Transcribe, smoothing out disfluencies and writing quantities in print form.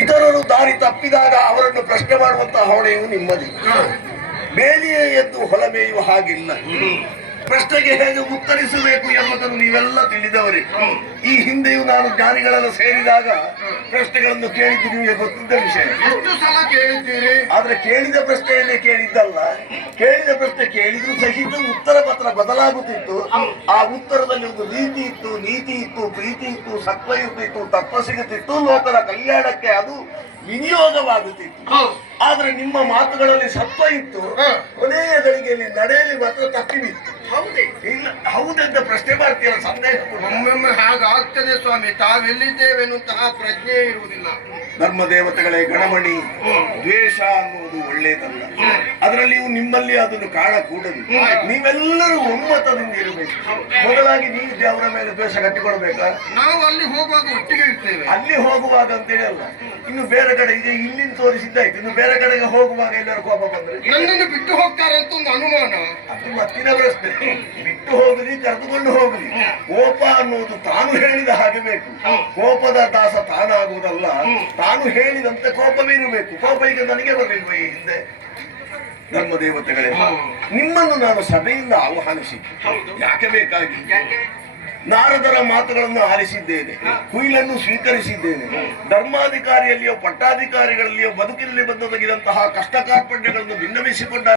ಇತರರು ದಾರಿ ತಪ್ಪಿದಾಗ ಅವರನ್ನು ಪ್ರಶ್ನೆ ಮಾಡುವಂತಹ ಹೊಣೆಯು ನಿಮ್ಮದಿ. ಬೇಲಿಯೇ ಎದ್ದು ಹೊಲ ಮೇಯುವ ಹಾಗಿಲ್ಲ. ಪ್ರಶ್ನೆಗೆ ಹೇಗೆ ಉತ್ತರಿಸಬೇಕು ಎಂಬುದನ್ನು ನೀವೆಲ್ಲ ತಿಳಿದವರೇ. ಈ ಹಿಂದೆಯೂ ನಾನು ಜ್ಞಾನಿಗಳೆಲ್ಲ ಸೇರಿದಾಗ ಪ್ರಶ್ನೆಗಳನ್ನು ಕೇಳಿದ್ದು ನಿಮಗೆ ಗೊತ್ತಿದ್ದ ವಿಷಯ. ಎಷ್ಟು ಸಲ ಕೇಳಿದ್ದೀರಿ? ಆದ್ರೆ ಕೇಳಿದ ಪ್ರಶ್ನೆಯನ್ನೇ ಕೇಳಿದ್ದಲ್ಲ, ಕೇಳಿದ ಪ್ರಶ್ನೆ ಕೇಳಿದ್ರು ಸಹಿತ ಉತ್ತರ ಪತ್ರ ಬದಲಾಗುತ್ತಿತ್ತು. ಆ ಉತ್ತರದಲ್ಲಿ ಒಂದು ರೀತಿ ಇತ್ತು, ನೀತಿ ಇತ್ತು, ಪ್ರೀತಿ ಇತ್ತು, ಸತ್ವಯುಕ್ತ ಇತ್ತು, ತತ್ವ ಸಿಗುತ್ತಿತ್ತು, ಲೋಕದ ಕಲ್ಯಾಣಕ್ಕೆ ಅದು ವಿನಿಯೋಗವಾಗುತ್ತಿತ್ತು. ಆದ್ರೆ ನಿಮ್ಮ ಮಾತುಗಳಲ್ಲಿ ಸತ್ವ ಇತ್ತು, ಕೊನೆಯ ಗಳಿಗೆಯಲ್ಲಿ ನಡೆಯಲ್ಲಿ ಮಾತ್ರ ತಪ್ಪಿ ಬಿತ್ತು. ಇಲ್ಲ ಹೌದೆಂತ ಪ್ರಶ್ನೆ ಮಾಡ್ತೀರ, ಸಂದೇಹ ಒಮ್ಮೊಮ್ಮೆ ಹಾಗಾಗ್ತದೆ ಸ್ವಾಮಿ. ತಾವೆಲ್ಲಿದ್ದೇವೆನ್ನುವಂತಹ ಪ್ರಜ್ಞೆ ಇರುವುದಿಲ್ಲ. ಧರ್ಮ ದೇವತೆಗಳೇ ಗಣಮಣಿ, ದ್ವೇಷ ಅನ್ನುವುದು ಒಳ್ಳೆಯದಲ್ಲ. ಅದರಲ್ಲಿಯೂ ನಿಮ್ಮಲ್ಲಿ ಅದನ್ನು ಕಾಣಕೂಡದು. ನೀವೆಲ್ಲರೂ ಒಮ್ಮತದಿಂದ ಇರಬೇಕು. ಮೊದಲಾಗಿ ನೀವು ದೇವರ ಮೇಲೆ ದ್ವೇಷ ಕಟ್ಟಿಕೊಳ್ಬೇಕಾ? ನಾವು ಅಲ್ಲಿ ಹೋಗುವಾಗ ಒಟ್ಟಿಗೆ ಇರ್ತೇವೆ. ಅಲ್ಲಿ ಹೋಗುವಾಗ ಅಂತೇಳಿ ಅಲ್ಲ, ಇನ್ನು ಬೇರೆ ಕಡೆ ಈಗ ಇಲ್ಲಿಂದ ತೋರಿಸಿದ್ದಾಯ್ತು, ಇನ್ನು ಬೇರೆ ಕಡೆಗೆ ಹೋಗುವಾಗ ಎಲ್ಲರೂ ಕೋಪ ಬಂದ್ರೆ ನನ್ನನ್ನು ಬಿಟ್ಟು ಹೋಗ್ತಾರೆ ಅಂತ ಒಂದು ಅನುಮಾನ. ಅದು ಮತ್ತಿನ ಪ್ರಶ್ನೆ. ಬಿಟ್ಟು ಹೋಗಲಿ, ಕರೆದುಕೊಂಡು ಹೋಗಲಿ. ಕೋಪ ಅನ್ನುವುದು ತಾನು ಹೇಳಿದ ಹಾಗೆ ಬೇಕು. ಕೋಪದ ದಾಸ ತಾನಾಗುವುದಲ್ಲ, ತಾನು ಹೇಳಿದಂತೆ ಕೋಪವಿರಬೇಕು. ಕೋಪ ಈಗ ನನಗೆ ಬರಲಿಲ್ವ ಈ ಹಿಂದೆ? ಧರ್ಮ ದೇವತೆಗಳೇ, ನಿಮ್ಮನ್ನು ನಾನು ಸಭೆಯಿಂದ ಆಹ್ವಾನಿಸಿದ್ದೆ. ಯಾಕೆ ಬೇಕಾಗಿ? ನಾರದರ ಮಾತುಗಳನ್ನು ಆಲಿಸಿದ್ದೇನೆ, ಕುಯಿಲನ್ನು ಸ್ವೀಕರಿಸಿದ್ದೇನೆ. ಧರ್ಮಾಧಿಕಾರಿಯಲ್ಲಿಯೋ ಪಟ್ಟಾಧಿಕಾರಿಗಳಲ್ಲಿಯೋ ಬದುಕಿನಲ್ಲಿ ಬಂದೊದಗಿದಂತಹ ಕಷ್ಟ ಕಾರ್ಪಣ್ಯಗಳನ್ನು ಭಿನ್ನವಿಸಿಕೊಂಡ